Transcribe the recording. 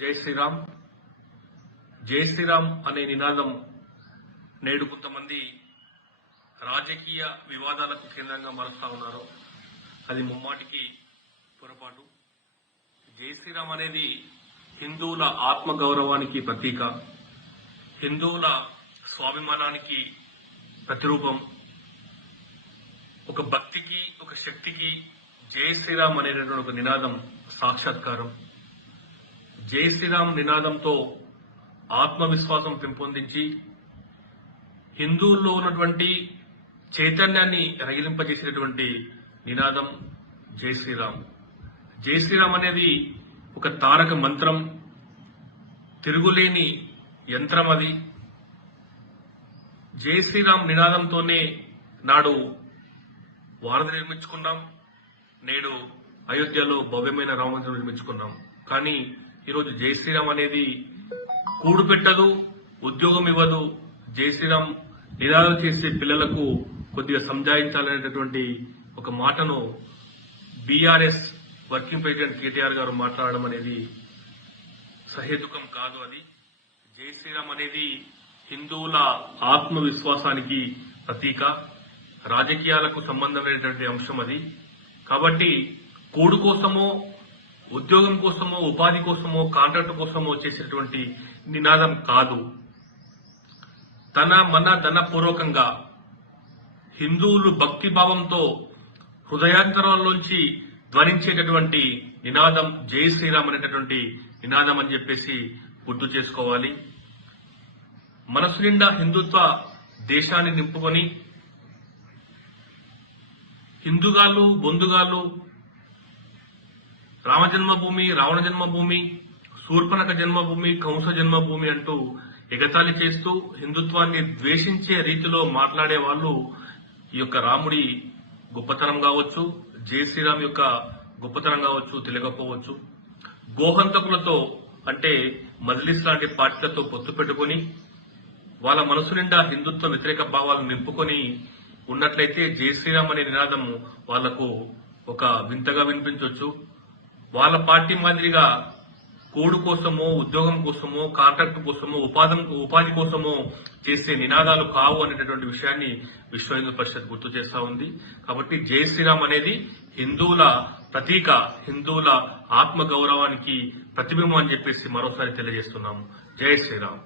జై శ్రీరామ్ జై శ్రీరామ్ అనే నినాదం నేడు కొంతమంది రాజకీయ వివాదాలకు కేంద్రంగా మారుస్తా ఉన్నారు అది ముమ్మాటికి పొరపాటు జై శ్రీరామ్ అనేది హిందువుల ఆత్మగౌరవానికి ప్రతీక హిందువుల స్వాభిమానానికి ప్రతిరూపం ఒక భక్తికి ఒక శక్తికి జై శ్రీరామ్ అనేటటువంటి ఒక నినాదం సాక్షాత్కారం జై శ్రీరామ్ నినాదంతో ఆత్మవిశ్వాసం పెంపొందించి హిందువుల్లో ఉన్నటువంటి చైతన్యాన్ని రగిలింపజేసినటువంటి నినాదం జై శ్రీరామ్ జై శ్రీరామ్ అనేది ఒక తారక మంత్రం తిరుగులేని యంత్రం అది జై శ్రీరామ్ నినాదంతోనే నాడు వారధి నిర్మించుకున్నాం నేడు అయోధ్యలో భవ్యమైన రామ నిర్మించుకున్నాం కానీ ఈరోజు జై శ్రీరామ్ అనేది కూడు పెట్టదు ఉద్యోగం ఇవ్వదు జై శ్రీరామ్ నినాదం చేసే పిల్లలకు కొద్దిగా సంజాయించాలనేటటువంటి ఒక మాటను బీఆర్ఎస్ వర్కింగ్ ప్రెసిడెంట్ కేటీఆర్ గారు మాట్లాడడం అనేది సహేతుకం కాదు అది జై శ్రీరామ్ అనేది హిందువుల ఆత్మవిశ్వాసానికి ప్రతీక రాజకీయాలకు సంబంధమైనటువంటి అంశం అది కాబట్టి కోడు కోసమో ఉద్యోగం కోసమో ఉపాధి కోసమో కాంట్రాక్ట్ కోసమో చేసినటువంటి నినాదం కాదు తన మన ధన పూర్వకంగా హిందువులు భక్తి భావంతో హృదయాంతరంలోంచి ధ్వనించేటటువంటి నినాదం జై శ్రీరామ్ అనేటటువంటి నినాదం అని చెప్పేసి గుర్తు చేసుకోవాలి మనసు నిండా హిందుత్వ దేశాన్ని నింపుకొని హిందుగాళ్ళు బొందుగాళ్ళు రామజన్మభూమి రావణ జన్మభూమి శూర్పణక జన్మభూమి కంస జన్మభూమి అంటూ ఎగతాళి చేస్తూ హిందుత్వాన్ని ద్వేషించే రీతిలో మాట్లాడే వాళ్ళు ఈ యొక్క రాముడి గొప్పతనం కావచ్చు జై శ్రీరామ్ యొక్క గొప్పతనం కావచ్చు తెలియకపోవచ్చు గోహంతకులతో అంటే మజ్లిస్ లాంటి పార్టీలతో పొత్తు పెట్టుకుని వాళ్ళ మనసు నిండా హిందుత్వ వ్యతిరేక భావాలను నింపుకొని ఉన్నట్లయితే జై శ్రీరామ్ అనే నినాదం వాళ్లకు ఒక వింతగా వినిపించవచ్చు వాళ్ళ పార్టీ మాదిరిగా కోడు కోసమో ఉద్యోగం కోసమో కాంట్రాక్ట్ కోసమో ఉపాధి ఉపాధి కోసమో చేసే నినాదాలు కావు అనేటటువంటి విషయాన్ని విశ్వ హిందూ పరిషత్ గుర్తు చేస్తా ఉంది కాబట్టి జై శ్రీరామ్ అనేది హిందువుల ప్రతీక హిందువుల ఆత్మ గౌరవానికి ప్రతిబింబం అని చెప్పేసి మరోసారి తెలియజేస్తున్నాము జై శ్రీరామ్